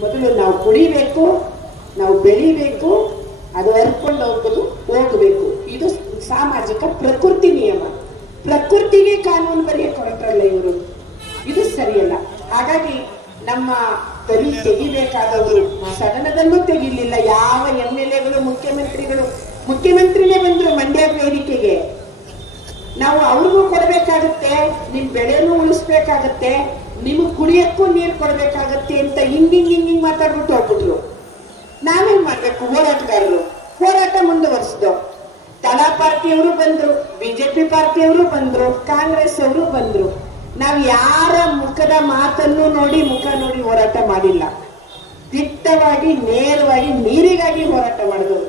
ಮೊದಲು ನಾವು ಕುಡಿಬೇಕು, ನಾವು ಬೆಳಿಬೇಕು, ಅದು ಹರ್ಕೊಂಡು ಹೋಗೋದು ಹೋಗಬೇಕು. ಇದು ಸಾಮಾಜಿಕ ಪ್ರಕೃತಿ ನಿಯಮ. ಪ್ರಕೃತಿಗೆ ಕಾನೂನು ಬರೆಯಕ್ಕೆ ಹೊರಟ್ರಲ್ಲ ಇವರು. ಇದು ಸರಿಯಲ್ಲ. ಹಾಗಾಗಿ ನಮ್ಮ ತಲೆ ತೆಗಿಬೇಕಾದವರು ಸದನದಲ್ಲೂ ತೆಗಿಲಿಲ್ಲ. ಯಾವ ಎಂ ಎಲ್ ಎಗಳು, ಮುಖ್ಯಮಂತ್ರಿಗಳು, ಮುಖ್ಯಮಂತ್ರಿನೇ ಬಂದ್ರು ಮಂಡ್ಯ ಬೇಡಿಕೆಗೆ ನಾವು ಅವ್ರಿಗೂ ಕೊಡಬೇಕಾಗುತ್ತೆ, ನಿಮ್ ಬೆಳೆನೂ ಉಳಿಸ್ಬೇಕಾಗತ್ತೆ. ನಿಮಗ್ ಕುಡಿಯಕ್ಕೂ ನೀರು ಕೊಡಬೇಕಾಗತ್ತೆ ಅಂತ ಹಿಂಗ್ ಹಿಂಗಿಂಗ್ ಹಿಂಗ್ ಹಿಂಗ್ ಮಾತಾಡ್ಬಿಟ್ಟು ಹೋಗ್ಬಿಟ್ರು. ನಾವೇನ್ ಮಾಡ್ಬೇಕು? ಹೋರಾಟಗಾರರು. ಹೋರಾಟ ಮುಂದುವರಿಸಿದ್ದು ತಲಾ ಪಾರ್ಟಿಯವರು ಬಂದ್ರು, ಬಿಜೆಪಿ ಪಾರ್ಟಿಯವರು ಬಂದ್ರು, ಕಾಂಗ್ರೆಸ್ ಅವರು ಬಂದ್ರು. ನಾವು ಯಾರ ಮುಖದ ಮಾತನ್ನು ನೋಡಿ, ಮುಖ ನೋಡಿ ಹೋರಾಟ ಮಾಡಿಲ್ಲ. ದಿಟ್ಟವಾಗಿ, ನೇರವಾಗಿ, ನೀರಿಗಾಗಿ ಹೋರಾಟ ಮಾಡಿದ್ರು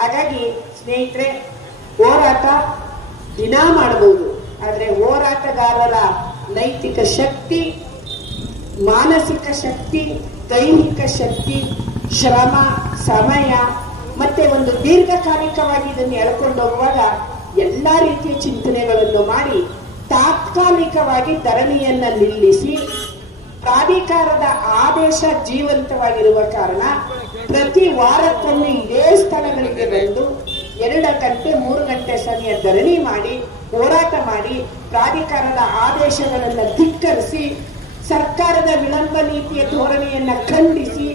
ಹಾಗಾಗಿ ಸ್ನೇಹಿತರೆ, ಹೋರಾಟ ದಿನ ಮಾಡಬಹುದು ಆದರೆ ಹೋರಾಟಗಾರರ ನೈತಿಕ ಶಕ್ತಿ ಮಾನಸಿಕ ಶಕ್ತಿ, ದೈಹಿಕ ಶಕ್ತಿ, ಶ್ರಮ, ಸಮಯ, ಮತ್ತೆ ಒಂದು ದೀರ್ಘಕಾಲಿಕವಾಗಿ ಇದನ್ನು ಎಳ್ಕೊಂಡು ಹೋಗುವಾಗ ಎಲ್ಲಾ ರೀತಿಯ ಚಿಂತನೆಗಳನ್ನು ಮಾಡಿ ತಾತ್ಕಾಲಿಕವಾಗಿ ಧರಣಿಯನ್ನ ನಿಲ್ಲಿಸಿ, ಪ್ರಾಧಿಕಾರದ ಆದೇಶ ಜೀವಂತವಾಗಿರುವ ಕಾರಣ ಪ್ರತಿ ವಾರಕ್ಕೊಮ್ಮೆ ಇದೇ ಸ್ಥಳಗಳಿಗೆ ಬಂದು ಎರಡು ಗಂಟೆ, ಮೂರು ಗಂಟೆ ಸಮಯ ಧರಣಿ ಮಾಡಿ, ಹೋರಾಟ ಮಾಡಿ, ಪ್ರಾಧಿಕಾರದ ಆದೇಶಗಳನ್ನು ಧಿಕ್ಕರಿಸಿ ಸರ್ಕಾರದ ವಿಳಂಬ ನೀತಿಯ ಧೋರಣೆಯನ್ನ ಖಂಡಿಸಿ,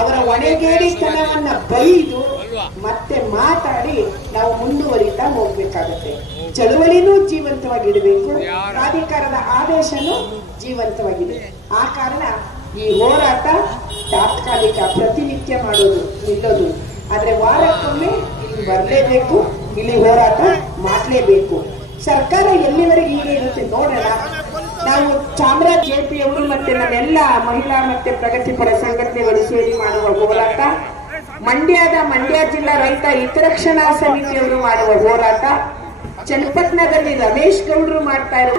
ಅವರ ಒಣಗೇಡಿತನವನ್ನ ಬೈದು ಮತ್ತೆ ಮಾತಾಡಿ ನಾವು ಮುಂದುವರಿತಾ ಹೋಗ್ಬೇಕಾಗತ್ತೆ. ಚಳುವಳಿನೂ ಜೀವಂತವಾಗಿಡಬೇಕು. ಪ್ರಾಧಿಕಾರದ ಆದೇಶನೂ ಜೀವಂತವಾಗಿದೆ. ಆ ಕಾರಣ ಈ ಹೋರಾಟ ತಾತ್ಕಾಲಿಕ ಪ್ರತಿನಿತ್ಯ ಮಾಡೋದು, ನಿಲ್ಲೋದು. ಆದ್ರೆ ವಾರಕ್ಕೊಮ್ಮೆ ಇಲ್ಲಿ ಬರಲೇಬೇಕು, ಇಲ್ಲಿ ಹೋರಾಟ ಮಾಡಲೇಬೇಕು. ಸರ್ಕಾರ ಎಲ್ಲಿವರೆಗೆ ಹೀಗೆ ಇರುತ್ತೆ ನೋಡೋಣ. ನಾವು ಚಾಮರಾಜ ಅವರು ಮತ್ತೆ ನಾವೆಲ್ಲ ಮಹಿಳಾ ಮತ್ತೆ ಪ್ರಗತಿಪರ ಸಂಘಟನೆಗಳು ಸೇರಿ ಮಾಡುವ ಹೋರಾಟ, ಮಂಡ್ಯದ ಮಂಡ್ಯ ಜಿಲ್ಲಾ ರೈತ ಹಿತರಕ್ಷಣಾ ಸಮಿತಿಯವರು ಮಾಡುವ ಹೋರಾಟ ಚನ್ನಪಟ್ಟಣದಲ್ಲಿ ರಮೇಶ್ ಗೌಡರು ಮಾಡ್ತಾ ಇರೋ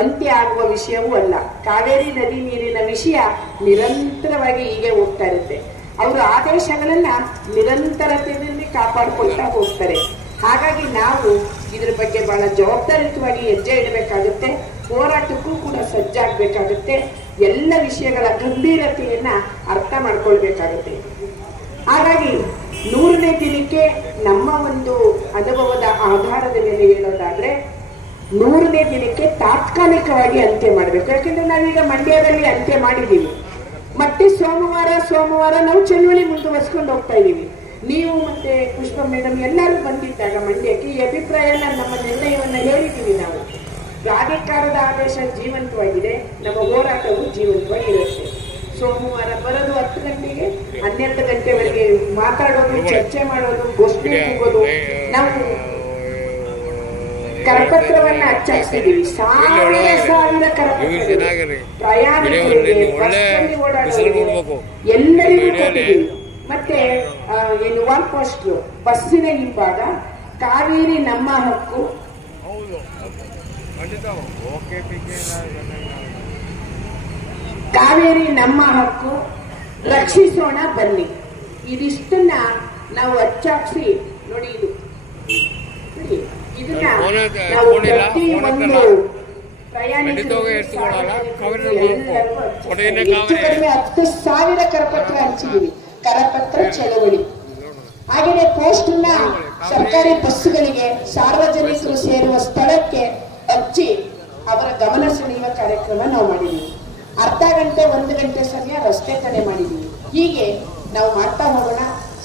ಅಂತ್ಯ ಆಗುವ ವಿಷಯವೂ ಅಲ್ಲ. ಕಾವೇರಿ ನದಿ ನೀರಿನ ವಿಷಯ ನಿರಂತರವಾಗಿ ಹೀಗೆ ಹೋಗ್ತಾ ಇರುತ್ತೆ. ಅವರು ಆದೇಶಗಳನ್ನ ನಿರಂತರತೆಯಲ್ಲಿ ಕಾಪಾಡಿಕೊಳ್ತಾ ಹೋಗ್ತಾರೆ. ಹಾಗಾಗಿ ನಾವು ಇದ್ರ ಬಗ್ಗೆ ಬಹಳ ಜವಾಬ್ದಾರಿಯುತವಾಗಿ ಹೆಜ್ಜೆ ಇಡಬೇಕಾಗುತ್ತೆ. ಹೋರಾಟಕ್ಕೂ ಕೂಡ ಸಜ್ಜಾಗಬೇಕಾಗುತ್ತೆ. ಎಲ್ಲ ವಿಷಯಗಳ ಗಂಭೀರತೆಯನ್ನ ಅರ್ಥ ಮಾಡ್ಕೊಳ್ಬೇಕಾಗುತ್ತೆ. ಹಾಗಾಗಿ ನೂರನೇ ದಿನಕ್ಕೆ ನಮ್ಮ ಒಂದು ಅನುಭವದ ಆಧಾರದ ಮೇಲೆ ಹೇಳೋದಾದ್ರೆ, ನೂರನೇ ದಿನಕ್ಕೆ ತಾತ್ಕಾಲಿಕವಾಗಿ ಅಂತ್ಯ ಮಾಡಬೇಕು. ಯಾಕಂದ್ರೆ ನಾವೀಗ ಮಂಡ್ಯದಲ್ಲಿ ಅಂತ್ಯ ಮಾಡಿದ್ದೀವಿ. ಮತ್ತೆ ಸೋಮವಾರ ಸೋಮವಾರ ನಾವು ಚಳುವಳಿ ಮುಂದುವರ್ಸ್ಕೊಂಡು ಹೋಗ್ತಾ ಇದ್ದೀವಿ. ನೀವು ಮತ್ತೆ ಪುಷ್ಪ ಮೇಡಮ್ ಎಲ್ಲರೂ ಬಂದಿದ್ದಾಗ ಮಂಡ್ಯಕ್ಕೆ ಈ ಅಭಿಪ್ರಾಯನ ನಮ್ಮ ನಿರ್ಣಯವನ್ನು ಹೇಳಿದ್ದೀವಿ ನಾವು. ಪ್ರಾಧಿಕಾರದ ಆದೇಶ ಜೀವಂತವಾಗಿದೆ, ನಮ್ಮ ಹೋರಾಟವು ಜೀವಂತವಾಗಿರುತ್ತೆ. ಸೋಮವಾರ ಬರೋದು ಹತ್ತು ಗಂಟೆಗೆ, ಹನ್ನೆರಡು ಗಂಟೆವರೆಗೆ ಮಾತಾಡೋದು, ಚರ್ಚೆ ಮಾಡೋದು, ಗೋಷ್ಠಿ ಹೋಗೋದು ನಾವು ಕರಪತ್ರವನ್ನ ಹಚ್ಚಿದೀವಿ ಸಾವಿರ ಸಾವಿರ ಕರಪತ್ರ ಪ್ರಯಾಣಿಕರಿಗೆ ಎಲ್ಲರಿಗೂ ಕೊಟ್ಟಿದ್ದೀವಿ. ಮತ್ತೆ ಏನು ವಾಲ್ ಪೋಸ್ಟ್ ಬಸ್ಸಿನ ಹಿಂಭಾಗ, ಕಾವೇರಿ ನಮ್ಮ ಹಕ್ಕು. ಕಾವೇರಿ ನಮ್ಮ ಹಕ್ಕು. ರಕ್ಷಿಸೋಣ ಬನ್ನಿ. ಇದಿಷ್ಟನ್ನ ನಾವು ಅಚ್ಚಾಕ್ಸಿ ನೋಡಿ ಇದು. ಇದನ್ನ ನಾವು ಹೆಚ್ಚು ಕಡಿಮೆ ಹತ್ತು ಸಾವಿರ ಕರಪತ್ರ ಹಂಚಿದೀವಿ ಕರಪತ್ರ ಚಳವಳಿ. ಹಾಗೆಯೇ ಪೋಸ್ಟ್ ಸರ್ಕಾರಿ ಬಸ್ಸುಗಳಿಗೆ ಸಾರ್ವಜನಿಕರು ಸೇರುವ ಸ್ಥಳಕ್ಕೆ ಹಚ್ಚಿ ಅವರ ಗಮನ ಸೆಳೆಯುವ ಕಾರ್ಯಕ್ರಮ ನಾವು ಮಾಡಿದೀವಿ. ಅರ್ಧ ಗಂಟೆ ಒಂದು ಗಂಟೆ ಸಮಯ ರಸ್ತೆ ತಡೆ ಮಾಡಿದೀವಿ. ಹೀಗೆ ನಾವು ಮಾಡ್ತಾ ಹೋಗೋಣ.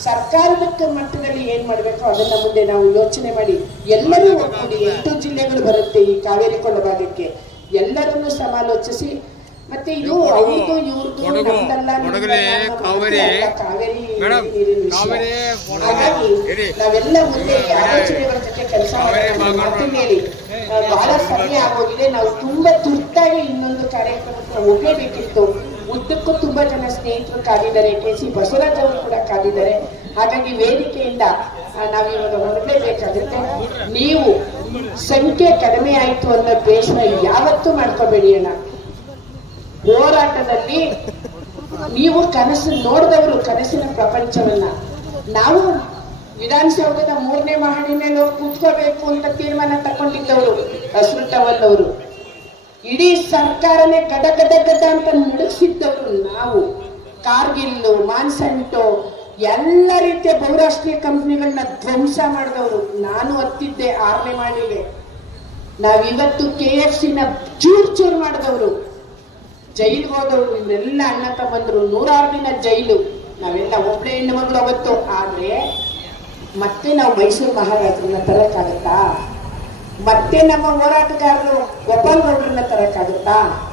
ಸರ್ಕಾರದ ಮಟ್ಟದಲ್ಲಿ ಏನ್ ಮಾಡಬೇಕು ಅದನ್ನ ಮುಂದೆ ನಾವು ಯೋಚನೆ ಮಾಡಿ. ಎಲ್ಲರೂ ಒಗ್ಗೂಡಿ ಎಷ್ಟು ಜಿಲ್ಲೆಗಳು ಬರುತ್ತೆ ಈ ಕಾವೇರಿ ಕೊಳ್ಳ ಭಾಗಕ್ಕೆ. ಎಲ್ಲರನ್ನು ಸಮಾಲೋಚಿಸಿ. ಮತ್ತೆ ಇದು ಅವ್ರದ್ದು ಇವ್ರದ್ದು ಕಾವೇರಿ, ನೀರಿನ ವಿಷಯ. ಹಾಗಾಗಿ. ನಾವೆಲ್ಲ ಮುಂದೆ ಆಲೋಚನೆಗಳ ಜೊತೆ ಕೆಲಸ ಕಾವೇರಿ ಬಹಳ ಸಮಯ ಆಗೋಗಿದೆ. ನಾವು ತುಂಬಾ ತುರ್ತಾಗಿ ಇನ್ನೊಂದು ಕಾರ್ಯಕ್ರಮಕ್ಕೆ ಹೋಗಲೇಬೇಕಿತ್ತು. ಉದ್ದಕ್ಕೂ ತುಂಬಾ ಜನ ಸ್ನೇಹಿತರು ಕಾದಿದ್ದಾರೆ. ಕೆ ಸಿ ಬಸವರಾಜ್ ಅವರು ಕೂಡ ಕಾದಿದ್ದಾರೆ. ಹಾಗಾಗಿ ವೇದಿಕೆಯಿಂದ ನಾವಿವಾಗ ಹೊರಡಲೇಬೇಕಾಗುತ್ತೆ. ನೀವು ಸಂಖ್ಯೆ ಕಡಿಮೆ ಆಯ್ತು ಅನ್ನೋ ದ್ವೇಷ ಯಾವತ್ತೂ ಮಾಡ್ಕೋಬೇಡಿ ಅಣ್ಣ. ಹೋರಾಟದಲ್ಲಿ ನೀವು ಕನಸು ನೋಡಿದವರು ಕನಸಿನ ಪ್ರಪಂಚವನ್ನ. ನಾವು ವಿಧಾನಸೌಧದ ಮೂರನೇ ಮಹಡಿ ಮೇಲೆ ಹೋಗಿ ಕೂತ್ಕೋಬೇಕು ಅಂತ ತೀರ್ಮಾನ ತಗೊಂಡಿದ್ದವರು ಅವರು ಇಡೀ ಸರ್ಕಾರನೇ ಗದ ಗದ ಗದ ಅಂತ ನಡೆಸಿದ್ದವರು ನಾವು. ಕಾರ್ಗಿಲ್ಲು, ಮಾನ್ಸಂಟೋ, ಎಲ್ಲ ರೀತಿಯ ಬಹುರಾಷ್ಟ್ರೀಯ ಕಂಪ್ನಿಗಳನ್ನ ಧ್ವಂಸ ಮಾಡಿದವರು. ನಾನು ಹತ್ತಿದ್ದೆ ಆರನೇ ಮಾಡಿಗೆ ನಾವಿವತ್ತು ಕೆ ಎಫ್ ಸಿನ ಚೂರ್ ಚೂರ್ ಮಾಡಿದವರು. ಜೈಲ್ಗೆ ಹೋದವರು ನಿಮ್ಮೆಲ್ಲ ಅಣ್ಣ ತಮ್ಮಂದ್ರು. ನೂರಾರು ದಿನ ಜೈಲು. ನಾವೆಲ್ಲ ಒಬ್ಳೆ ಹೆಣ್ಣು ಮಗಳು ಅವತ್ತು. ಆದ್ರೆ ಮತ್ತೆ ನಾವು ಮೈಸೂರು ಮಹಾರಾಜರನ್ನ ತರಕ್ಕಾಗತ್ತಾ? ಮತ್ತೆ ನಮ್ಮ ಹೋರಾಟಗಾರರು ಗೋಪಾಲ್ ಗೌಡ್ರನ್ನ ತರಕ್ಕಾಗತ್ತಾ?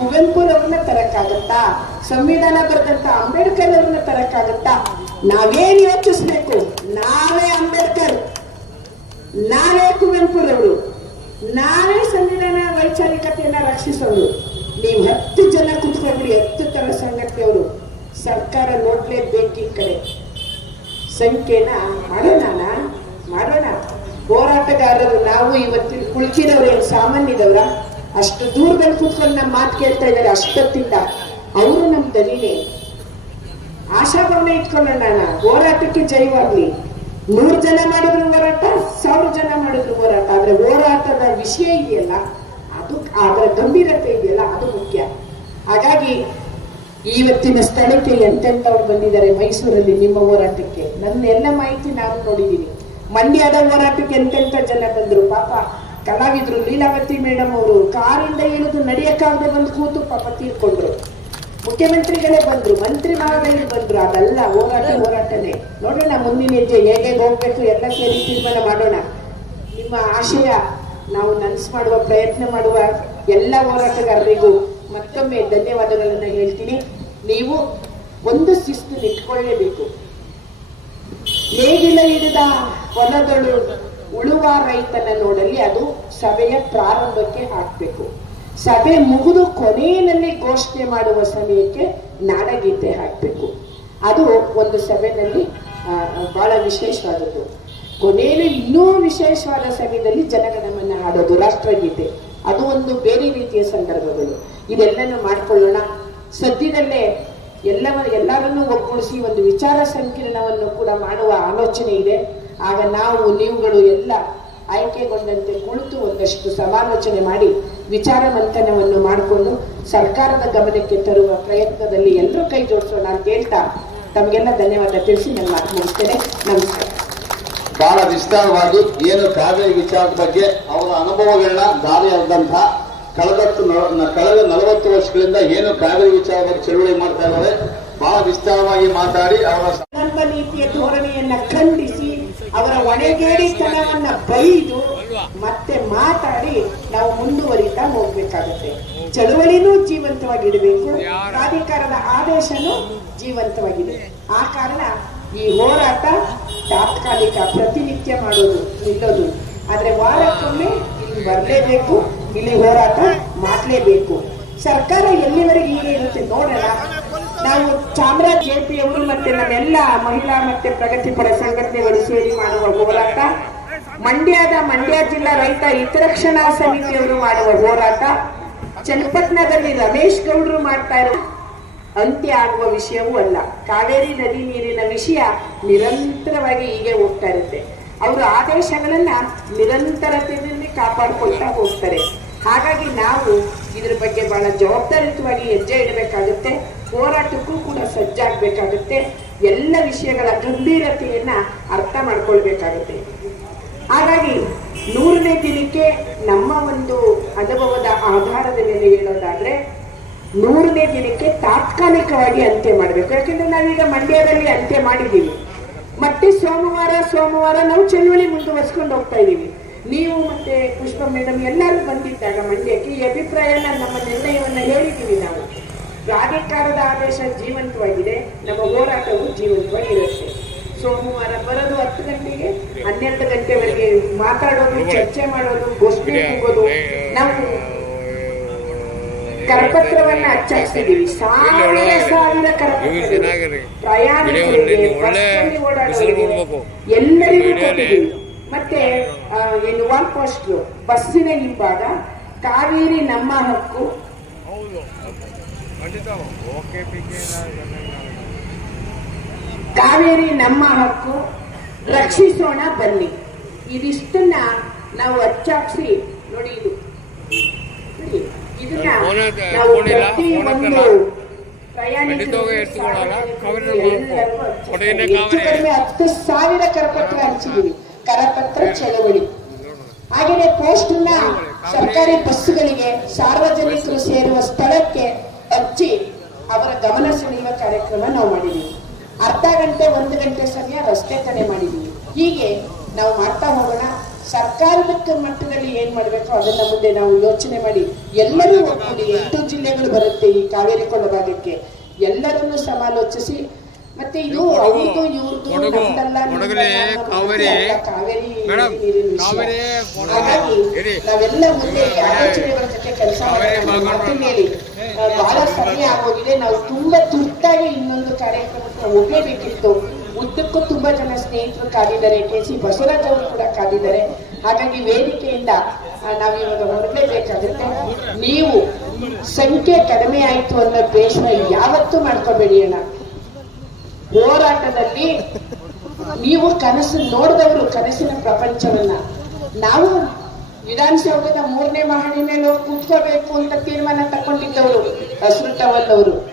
ಕುವೆಂಪುರವ್ರನ್ನ ತರಕ್ಕಾಗತ್ತಾ? ಸಂವಿಧಾನ ಬರೆದಂತ ಅಂಬೇಡ್ಕರ್ ಅವ್ರನ್ನ ತರಕ್ಕಾಗತ್ತಾ? ನಾವೇನ್ ಯೋಚಿಸ್ಬೇಕು? ನಾವೇ ಅಂಬೇಡ್ಕರ್. ನಾವೇ ಕುವೆಂಪುರವರು. ನಾವೇ ಸಂವಿಧಾನ ವೈಚಾರಿಕತೆಯನ್ನ ರಕ್ಷಿಸೋರು. ನೀವು ಹತ್ತು ಜನ ಕುತ್ಕೊಂಡ್ರಿ, ಹತ್ತು ತರ ಸಂಗತಿಯವರು ಸರ್ಕಾರ ನೋಡ್ಲೇಬೇಕು ಈ ಕಡೆ. ಸಂಖ್ಯೆನ ಮಾಡೋಣ ಮಾಡೋಣ. ಹೋರಾಟಗಾರರು ನಾವು ಇವತ್ತು ಕುಳ್ಕಿದವ್ರು ಏನು ಸಾಮಾನ್ಯದವ್ರ? ಅಷ್ಟು ದೂರದಲ್ಲಿ ಕೂತ್ಕೊಂಡು ನಮ್ಮ ಮಾತು ಕೇಳ್ತಾ ಇದ್ದಾರೆ, ಅಷ್ಟೊತ್ತಿಂದ. ಅವರು ನಮ್ಮ ದನಿನೇ. ಆಶಾಭಾವನೆ ಇಟ್ಕೊಳ್ಳೋಣ ಹೋರಾಟಕ್ಕೆ ಜಯವಾಗ್ಲಿ. ನೂರು ಜನ ಮಾಡಿದ್ರು ಹೋರಾಟ, ಸಾವಿರ ಜನ ಮಾಡಿದ್ರು ಹೋರಾಟ. ಆದ್ರೆ ಹೋರಾಟದ ವಿಷಯ ಇದೆಯಲ್ಲ, ಅದು, ಅದರ ಗಂಭೀರತೆ ಇದೆಯಲ್ಲ, ಅದು ಮುಖ್ಯ. ಹಾಗಾಗಿ ಇವತ್ತಿನ ಸ್ಥಳಕ್ಕೆ ಎಂತೆಂಥವ್ರು ಬಂದಿದ್ದಾರೆ ಮೈಸೂರಲ್ಲಿ ನಿಮ್ಮ ಹೋರಾಟಕ್ಕೆ? ನನ್ನ ಎಲ್ಲ ಮಾಹಿತಿ ನಾನು ನೋಡಿದ್ದೀನಿ. ಮಂಡ್ಯದ ಹೋರಾಟಕ್ಕೆ ಎಂತೆಂಥ ಜನ ಬಂದರು? ಪಾಪ, ಕಲಾವಿದ್ರು ಲೀಲಾವತಿ ಮೇಡಮ್ ಅವರು ಕಾರಿಂದ ಇಳಿದು ನಡೆಯಕ್ಕಾಗದೆ ಬಂದು ಕೂತು ಪಾಪ ತೀರ್ಕೊಂಡ್ರು. ಮುಖ್ಯಮಂತ್ರಿಗಳೇ ಬಂದ್ರು, ಮಂತ್ರಿ ಮಹಾರಾಜರು ಬಂದ್ರು. ಅದೆಲ್ಲ ಹೋರಾಟ, ಹೋರಾಟನೇ. ನೋಡೋಣ, ಮುಂದಿನ ಹೆಜ್ಜೆ ಹೇಗೆ ಹೋಗ್ಬೇಕು, ಎಲ್ಲ ಸೇರಿ ತೀರ್ಮಾನ ಮಾಡೋಣ. ನಿಮ್ಮ ಆಶಯ ನಾವು ನನಸು ಮಾಡುವ ಪ್ರಯತ್ನ ಮಾಡುವ ಎಲ್ಲ ಹೋರಾಟಗಾರರಿಗೂ ಮತ್ತೊಮ್ಮೆ ಧನ್ಯವಾದಗಳನ್ನ ಹೇಳ್ತೀನಿ. ನೀವು ಒಂದು ಶಿಸ್ತು ನಿಂತ್ಕೊಳ್ಳೇಬೇಕು. ನೇಗಿಲ ಹಿಡಿದ ಹೊಲದಳು ಉಳುವ ರೈತನ ನೋಡಲಿ ಅದು ಸಭೆಯ ಪ್ರಾರಂಭಕ್ಕೆ ಹಾಕ್ಬೇಕು. ಸಭೆ ಮುಗಿದು ಕೊನೆಯಲ್ಲಿ ಘೋಷಣೆ ಮಾಡುವ ಸಮಯಕ್ಕೆ ನಾಡಗೀತೆ ಹಾಕ್ಬೇಕು. ಅದು ಒಂದು ಸಭೆಯಲ್ಲಿ ಬಹಳ ವಿಶೇಷವಾದದ್ದು. ಕೊನೆಯಲ್ಲಿ ಇನ್ನೂ ವಿಶೇಷವಾದ ಸಮಯದಲ್ಲಿ ಜನಗಣಮನ ಹಾಡೋದು ರಾಷ್ಟ್ರಗೀತೆ. ಅದು ಒಂದು ಬೇರೆ ರೀತಿಯ ಸಂದರ್ಭಗಳು. ಇದೆಲ್ಲನೂ ಮಾಡಿಕೊಳ್ಳೋಣ. ಸದ್ಯದಲ್ಲೇ ಎಲ್ಲ ಎಲ್ಲರನ್ನೂ ಒಗ್ಗೂಡಿಸಿ ಒಂದು ವಿಚಾರ ಸಂಕಿರಣವನ್ನು ಕೂಡ ಮಾಡುವ ಆಲೋಚನೆ ಇದೆ. ಆಗ ನಾವು, ನೀವುಗಳು ಎಲ್ಲ ಆಯ್ಕೆಗೊಂಡಂತೆ ಕುಳಿತು ಒಂದಷ್ಟು ಸಮಾಲೋಚನೆ ಮಾಡಿ ವಿಚಾರ ಮಂಥನವನ್ನು ಮಾಡಿಕೊಂಡು ಸರ್ಕಾರದ ಗಮನಕ್ಕೆ ತರುವ ಪ್ರಯತ್ನದಲ್ಲಿ ಎಲ್ಲರೂ ಕೈ ಜೋಡಿಸೋಣ ಅಂತ ಹೇಳ್ತಾ ತಮಗೆಲ್ಲ ಧನ್ಯವಾದ ತಿಳಿಸಿ ನನ್ನ ಮಾತು ಮುಗಿಸ್ತೇನೆ ನಮಸ್ಕಾರ. ಬಹಳ ವಿಸ್ತಾರವಾಗಿ ಏನು ಕಾವೇರಿ ವಿಚಾರದ ಬಗ್ಗೆ ಅವರ ಅನುಭವಗಳನ್ನ ದಾರಿ ಕಳೆದತ್ತು ಕಳೆದ ನಲವತ್ತು ವರ್ಷಗಳಿಂದ ಏನು ಕಾವೇರಿ ವಿಚಾರವಾಗಿ ಚಳುವಳಿ ಮಾಡ್ತಾ ಇದ್ದಾರೆ, ಬಹಳ ವಿಸ್ತಾರವಾಗಿ ಮಾತಾಡಿ ಅವರ ಸ- ನೀತಿಯ ಧೋರಣೆಯನ್ನ ಖಂಡಿಸಿ, ಅವರ ಒಣಗೇಡಿತನವನ್ನ ಬೈದು, ಮತ್ತೆ ಮಾತಾಡಿ ನಾವು ಮುಂದುವರಿತಾ ಹೋಗ್ಬೇಕಾಗುತ್ತೆ. ಚಳುವಳಿನೂ ಜೀವಂತವಾಗಿಡಬೇಕು ಪ್ರಾಧಿಕಾರದ ಆದೇಶನೂ ಜೀವಂತವಾಗಿದೆ ಆ ಕಾರಣ ಈ ಹೋರಾಟ ತಾತ್ಕಾಲಿಕ ಪ್ರತಿನಿತ್ಯ ಮಾಡೋದು, ನಿಲ್ಲೋದು. ಆದ್ರೆ ವಾರಕ್ಕೊಮ್ಮೆ ಇಲ್ಲಿ ಬರಲೇಬೇಕು. ಇಲ್ಲಿ ಹೋರಾಟ ಮಾಡಲೇಬೇಕು. ಸರ್ಕಾರ ಎಲ್ಲಿವರೆಗೆ ಹೀಗೆ ಇರುತ್ತೆ ನೋಡೋಣ. ನಾವು ಚಾಮರಾಜ್ ಜೆಪಿ ಅವರು ಮತ್ತೆ ನಮ್ಮೆಲ್ಲ ಮಹಿಳಾ ಮತ್ತೆ ಪ್ರಗತಿಪರ ಸಂಘಟನೆಗಳು ಸೇರಿ ಮಾಡುವ ಹೋರಾಟ, ಮಂಡ್ಯದ ಮಂಡ್ಯ ಜಿಲ್ಲಾ ರೈತ ಹಿತರಕ್ಷಣಾ ಸಮಿತಿಯವರು ಮಾಡುವ ಹೋರಾಟ ಚನ್ನಪಟ್ಟಣದಲ್ಲಿ ರಮೇಶ್ ಗೌಡರು ಮಾಡ್ತಾ ಇರೋ ಅಂತ್ಯ ಆಗುವ ವಿಷಯವೂ ಅಲ್ಲ. ಕಾವೇರಿ ನದಿ ನೀರಿನ ವಿಷಯ ನಿರಂತರವಾಗಿ ಹೀಗೆ ಹೋಗ್ತಾ ಇರುತ್ತೆ. ಅವರು ಆದೇಶಗಳನ್ನ ನಿರಂತರತೆಯಲ್ಲಿ ಕಾಪಾಡ್ಕೊಳ್ತಾ ಹೋಗ್ತಾರೆ. ಹಾಗಾಗಿ ನಾವು ಇದ್ರ ಬಗ್ಗೆ ಬಹಳ ಜವಾಬ್ದಾರಿಯುತವಾಗಿ ಹೆಜ್ಜೆ ಇಡಬೇಕಾಗುತ್ತೆ, ಹೋರಾಟಕ್ಕೂ ಕೂಡ ಸಜ್ಜಾಗಬೇಕಾಗುತ್ತೆ, ಎಲ್ಲ ವಿಷಯಗಳ ಗಂಭೀರತೆಯನ್ನ ಅರ್ಥ ಮಾಡ್ಕೊಳ್ಬೇಕಾಗುತ್ತೆ. ಹಾಗಾಗಿ ನೂರನೇ ದಿನಕ್ಕೆ ನಮ್ಮ ಒಂದು ಅನುಭವದ ಆಧಾರದ ಮೇಲೆ ಹೇಳೋದಾದ್ರೆ, ನೂರನೇ ದಿನಕ್ಕೆ ತಾತ್ಕಾಲಿಕವಾಗಿ ಅಂತ್ಯ ಮಾಡಬೇಕು. ಯಾಕೆಂದ್ರೆ ನಾವೀಗ ಮಂಡ್ಯದಲ್ಲಿ ಅಂತ್ಯ ಮಾಡಿದ್ದೀವಿ. ಮತ್ತೆ ಸೋಮವಾರ ಸೋಮವಾರ ನಾವು ಚಳುವಳಿ ಮುಂದುವರ್ಸ್ಕೊಂಡು ಹೋಗ್ತಾ ಇದ್ದೀವಿ. ನೀವು ಮತ್ತೆ ಪುಷ್ಪ ಮೇಡಮ್ ಎಲ್ಲರೂ ಬಂದಿದ್ದಾಗ ಮಂಡ್ಯಕ್ಕೆ ಈ ಅಭಿಪ್ರಾಯನ ನಮ್ಮ ನಿರ್ಣಯವನ್ನ ಹೇಳಿದ್ದೀವಿ ನಾವು. ಪ್ರಾಧಿಕಾರದ ಆದೇಶ ಜೀವಂತವಾಗಿದೆ ನಮ್ಮ ಹೋರಾಟವು ಜೀವಂತವಾಗಿರುತ್ತೆ. ಸೋಮವಾರ ಬರೋದು ಹತ್ತು ಗಂಟೆಗೆ ಹನ್ನೆರಡು ಗಂಟೆವರೆಗೆ ಮಾತಾಡೋದು ಚರ್ಚೆ ಮಾಡೋದು ಗೋಷ್ಠಿ ಹೋಗೋದು ನಾವು ಕರಪತ್ರವನ್ನ ಅಚ್ಚಿದ್ದೀವಿ ಸಾವಿರ ಸಾವಿರ ಕರಪತ್ರ. ಪ್ರಯಾಣಿಕರಿಗೆ ಎಲ್ಲರಿಗೂ ಕೊಟ್ಟಿದ್ದೀವಿ ಮತ್ತೆ ಏನು ವಾಲ್ ಪೋಸ್ಟ್ರು ಬಸ್ಸಿನ ಹಿಂಭಾಗ ಕಾವೇರಿ ನಮ್ಮ ಹಕ್ಕು. ಕಾವೇರಿ ನಮ್ಮ ಹಕ್ಕು. ರಕ್ಷಿಸೋಣ ಬನ್ನಿ. ಇದಿಷ್ಟನ್ನ ನಾವು ಅಚ್ಚಾಕ್ಸಿ ನೋಡಿ ಇದು. ಇದನ್ನ ನಾವು ಪ್ರತಿ ಒಂದು ಕೊಡಗಿನ ಹೆಚ್ಚು. ಕಡಿಮೆ ಹತ್ತು ಸಾವಿರ ಕರಪತ್ರ ಹಂಚಿದೀವಿ ಕರಪತ್ರ ಚಳವಳಿ. ಹಾಗೆಯೇ ಪೋಸ್ಟ್ನ ಸರ್ಕಾರಿ ಬಸ್ಸುಗಳಿಗೆ ಸಾರ್ವಜನಿಕರು ಸೇರುವ ಸ್ಥಳಕ್ಕೆ ಹಚ್ಚಿ ಅವರ ಗಮನ ಸೆಳೆಯುವ ಕಾರ್ಯಕ್ರಮ ನಾವು ಮಾಡಿದೀವಿ ಅರ್ಧ ಗಂಟೆ, ಒಂದು ಗಂಟೆ ಸಮಯ ರಸ್ತೆ ತಡೆ ಮಾಡಿದೀವಿ ಹೀಗೆ ನಾವು ಮಾಡ್ತಾ ಹೋಗೋಣ. ಸರ್ಕಾರದ ಮಟ್ಟದಲ್ಲಿ ಏನ್ ಮಾಡಬೇಕು ಅದನ್ನ ಮುಂದೆ ನಾವು ಯೋಚನೆ ಮಾಡಿ. ಎಲ್ಲರೂ ಒಗ್ಗೂಡಿ ಎಂಟು ಜಿಲ್ಲೆಗಳು ಬರುತ್ತೆ ಈ ಕಾವೇರಿ ಕೊಂಡ ಭಾಗಕ್ಕೆ ಎಲ್ಲರನ್ನು ಸಮಾಲೋಚಿಸಿ ಮತ್ತೆ ಇದು ಅವ್ರದ್ದು ಇವ್ರದ್ದು ನಮ್ದಲ್ಲ, ಕಾವೇರಿ, ಮೇಡಮ್, ಕಾವೇರಿ. ನಾವೆಲ್ಲ ಮುಂದೆ ಆಲೋಚನೆಗಳ ಜೊತೆ ಕೆಲಸ ಆ, ಬಹಳ ಸಮಯ ಆಗೋಗಿದೆ. ನಾವು ತುಂಬಾ ತುರ್ತಾಗಿ ಇನ್ನೊಂದು ಕಾರ್ಯಕ್ರಮಕ್ಕೆ ಹೋಗಲೇಬೇಕಿತ್ತು ಉದ್ದಕ್ಕೂ ತುಂಬಾ ಜನ ಸ್ನೇಹಿತರು ಕಾದಿದ್ದಾರೆ. ಕೆ ಸಿ ಬಸವರಾಜ್ ಅವರು ಕೂಡ ಕಾದಿದ್ದಾರೆ. ಹಾಗಾಗಿ ವೇದಿಕೆಯಿಂದ ನಾವು ಇವಾಗ ಹೊರಡಲೇಬೇಕಾಗುತ್ತೆ. ನೀವು ಸಂಖ್ಯೆ ಕಡಿಮೆ ಆಯ್ತು ಅನ್ನೋ ದ್ವೇಷ ಯಾವತ್ತೂ ಮಾಡ್ಕೋಬೇಡಿ ಅಣ್ಣ. ಹೋರಾಟದಲ್ಲಿ ನೀವು ಕನಸು ನೋಡಿದವರು ಕನಸಿನ ಪ್ರಪಂಚವನ್ನ ನಾವು ವಿಧಾನಸೌಧದ ಮೂರನೇ ಮಹಡಿ ಮೇಲೆ ಕೂತ್ಕೋಬೇಕು ಅಂತ ತೀರ್ಮಾನ ತಗೊಂಡಿದ್ದವರು ಅಸೃತವಲ್ಲವರು.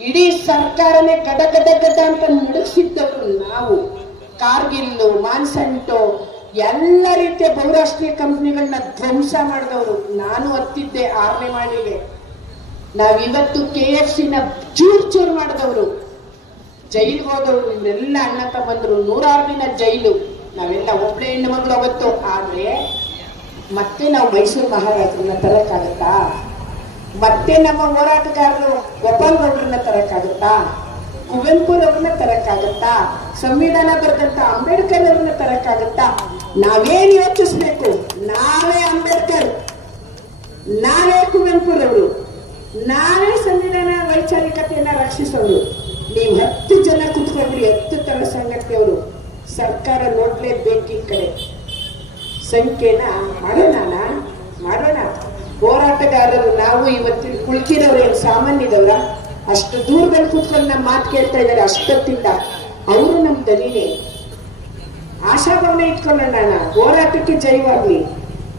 ಇಡೀ ಸರ್ಕಾರನೇ ಗಡ ಗಡ ಗಡ ಅಂತ ನಡುಗಿಸಿದ್ದವರು ನಾವು. ಕಾರ್ಗಿಲ್ಲು, ಮಾನ್ಸಂಟೋ, ಎಲ್ಲ ರೀತಿಯ ಬಹುರಾಷ್ಟ್ರೀಯ ಕಂಪ್ನಿಗಳನ್ನ ಧ್ವಂಸ ಮಾಡಿದವರು ನಾನು ಹತ್ತಿದ್ದೆ ಆರನೇ ಮಾಡಿಗೆ ನಾವಿವತ್ತು ಕೆ ಎಫ್ ಸಿನ ಚೂರ್ ಚೂರ್ ಮಾಡಿದವರು. ಜೈಲಿಗೆ ಹೋದವರು ಇವರೆಲ್ಲ ಅಣ್ಣ ತಮ್ಮಂದ್ರು ನೂರಾರು ದಿನ ಜೈಲು. ನಾವೆಲ್ಲ ಒಬ್ಳೆ ಹೆಣ್ಣು ಮಗಳು ಅವತ್ತು. ಆದ್ರೆ, ಮತ್ತೆ ನಾವು ಮೈಸೂರು ಮಹಾರಾಜರನ್ನ ತರಕ್ಕಾಗತ್ತಾ? ಮತ್ತೆ ನಮ್ಮ ಹೋರಾಟಗಾರರು ಗೋಪಾಲ್ಗೌಡ್ರನ್ನ ತರಕ್ಕಾಗತ್ತಾ? ಕುವೆಂಪುರವ್ರನ್ನ ತರಕ್ಕಾಗತ್ತಾ? ಸಂವಿಧಾನ ಬರೆದಂತ ಅಂಬೇಡ್ಕರ್ ಅವ್ರನ್ನ ತರಕ್ಕಾಗತ್ತಾ? ನಾವೇನ್ ಯೋಚಿಸ್ಬೇಕು? ನಾವೇ ಅಂಬೇಡ್ಕರ್. ನಾವೇ ಕುವೆಂಪುರವರು. ನಾವೇ ಸಂವಿಧಾನ ವೈಚಾರಿಕತೆಯನ್ನ ರಕ್ಷಿಸೋರು. ನೀವು ಜನ ಕುತ್ಕೊಂಡ್ರಿ ಹತ್ತು ಸಂಗತಿ ಅವ್ರು. ಸರ್ಕಾರ ನೋಡ್ಲೇಬೇಕು ಈ ಕಡೆ. ಸಂಖ್ಯೆನ ಮಾಡೋಣ ಮಾಡೋಣ. ಹೋರಾಟಗಾರರು ನಾವು ಇವತ್ತಿನ ಏನು ಸಾಮಾನ್ಯದವ್ರ? ಅಷ್ಟು ದೂರದಲ್ಲಿ ಕುತ್ಕೊಂಡು ನಮ್ಮ ಮಾತು ಕೇಳ್ತಾ ಇದ್ದಾರೆ, ಅಷ್ಟೊತ್ತಿಂದ. ಅವರು ನಮ್ಮ ದನಿನೇ. ಆಶಾಭಾವನೆ ಇಟ್ಕೊಳ್ಳೋಣ ಹೋರಾಟಕ್ಕೆ ಜೈವಾಗ್ಲಿ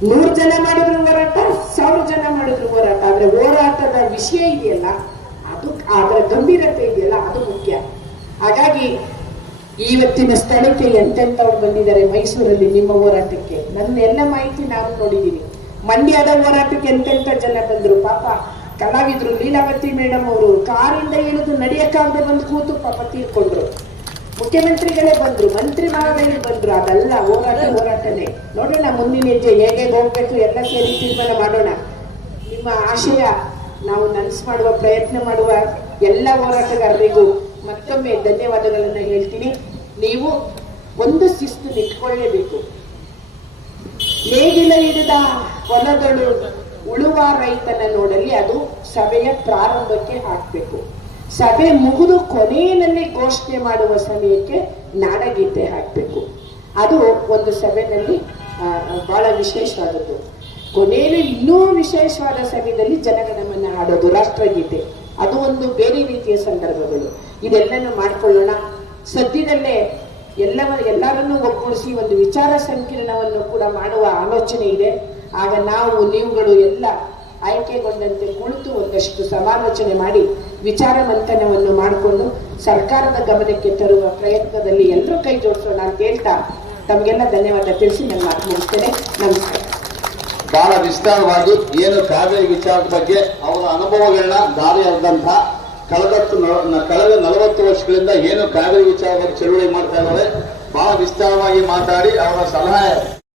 ನೂರು ಜನ ಮಾಡಿದ್ರು ಹೋರಾಟ, ಸಾವಿರ ಜನ ಮಾಡಿದ್ರು ಹೋರಾಟ. ಆದ್ರೆ ಹೋರಾಟದ ವಿಷಯ ಇದೆಯಲ್ಲ, ಅದು ಅದರ ಗಂಭೀರತೆ ಇದೆಯಲ್ಲ, ಅದು ಮುಖ್ಯ. ಹಾಗಾಗಿ ಇವತ್ತಿನ ಸ್ಥಳಕ್ಕೆ ಎಂತೆಂಥವ್ರು ಬಂದಿದ್ದಾರೆ ಮೈಸೂರಲ್ಲಿ ನಿಮ್ಮ ಹೋರಾಟಕ್ಕೆ? ನನ್ನ ಎಲ್ಲ ಮಾಹಿತಿ ನಾನು ನೋಡಿದ್ದೀನಿ. ಮಂಡ್ಯದ ಹೋರಾಟಕ್ಕೆ ಎಂತೆಂಥ ಜನ ಬಂದ್ರು? ಪಾಪ ಕಲಾವಿದ್ರು ಲೀಲಾವತಿ ಮೇಡಮ್ ಅವರು ಕಾರಿಂದ ಇಳಿದು ನಡೆಯಕ್ಕಾಗದೆ ಬಂದು ಕೂತು ಪಾಪ ತೀರ್ಕೊಂಡ್ರು. ಮುಖ್ಯಮಂತ್ರಿಗಳೇ ಬಂದ್ರು ಮಂತ್ರಿ ಮಹಾದೇವಿ ಬಂದ್ರು. ಅದೆಲ್ಲ ಹೋರಾಟ ಹೋರಾಟನೇ. ನೋಡೋಣ ಮುಂದಿನ ಹೆಜ್ಜೆ ಹೇಗೆ ಹೋಗ್ಬೇಕು ಎಲ್ಲ ಸೇರಿ ತೀರ್ಮಾನ ಮಾಡೋಣ. ನಿಮ್ಮ ಆಶಯ ನಾವು ನನಸು ಮಾಡುವ ಪ್ರಯತ್ನ ಮಾಡುವ ಎಲ್ಲ ಹೋರಾಟಗಾರರಿಗೂ ಮತ್ತೊಮ್ಮೆ ಧನ್ಯವಾದಗಳನ್ನ ಹೇಳ್ತೀನಿ. ನೀವು ಒಂದು ಶಿಸ್ತು ನಿಟ್ಕೊಳ್ಳೇಬೇಕು ನೇಗಿಲ ಹಿಡಿದ ಹೊಲದಳು ಉಳುವ ರೈತನ ನೋಡಲಿ ಅದು ಸಭೆಯ ಪ್ರಾರಂಭಕ್ಕೆ ಹಾಕ್ಬೇಕು. ಸಭೆ ಮುಗಿದು ಕೊನೆಯಲ್ಲಿ ಘೋಷಣೆ ಮಾಡುವ ಸಮಯಕ್ಕೆ ನಾಡಗೀತೆ ಹಾಕ್ಬೇಕು. ಅದು ಒಂದು ಸಭೆಯಲ್ಲಿ ಬಹಳ ವಿಶೇಷವಾದದ್ದು. ಕೊನೆಯಲ್ಲಿ ಇನ್ನೂ ವಿಶೇಷವಾದ ಸಮಯದಲ್ಲಿ ಜನಗಣಮನ ಹಾಡೋದು ರಾಷ್ಟ್ರಗೀತೆ. ಅದು ಒಂದು ಬೇರೆ ರೀತಿಯ ಸಂದರ್ಭಗಳು. ಇದೆಲ್ಲನೂ ಮಾಡಿಕೊಳ್ಳೋಣ. ಸದ್ಯದಲ್ಲೇ ಎಲ್ಲವ, ಎಲ್ಲರನ್ನೂ ಒಗ್ಗೂಡಿಸಿ ಒಂದು ವಿಚಾರ ಸಂಕಿರಣವನ್ನು ಕೂಡ ಮಾಡುವ ಆಲೋಚನೆ ಇದೆ. ಆಗ ನಾವು, ನೀವುಗಳು ಎಲ್ಲ ಆಯ್ಕೆಗೊಂಡಂತೆ ಕುಳಿತು ಒಂದಷ್ಟು ಸಮಾಲೋಚನೆ ಮಾಡಿ ವಿಚಾರ ಮಂಥನವನ್ನು ಮಾಡಿಕೊಂಡು ಸರ್ಕಾರದ ಗಮನಕ್ಕೆ ತರುವ ಪ್ರಯತ್ನದಲ್ಲಿ ಎಲ್ಲರೂ ಕೈ ಜೋಡಿಸೋಣ ಅಂತ ಹೇಳ್ತಾ ತಮಗೆಲ್ಲ ಧನ್ಯವಾದ. ತಿಳಿಸಿ ಮಾತು ಮುಗಿಸ್ತೇನೆ. ನಮಸ್ಕಾರ. ಬಹಳ ವಿಸ್ತಾರವಾಗಿ ಏನು ಕಾವೇರಿ ವಿಚಾರದ ಬಗ್ಗೆ ಅವರ ಅನುಭವಗಳನ್ನ ದಾರಿ ಕಳೆದತ್ತು ಕಳೆದ ನಲವತ್ತು ವರ್ಷಗಳಿಂದ ಏನು ಕಾವೇರಿ ವಿಚಾರವಾಗಿ ಚಳುವಳಿ ಮಾಡ್ತಾ ಇದ್ದಾರೆ? ಬಹಳ ವಿಸ್ತಾರವಾಗಿ ಮಾತಾಡಿ ಅವರ ಸಲಹೆ.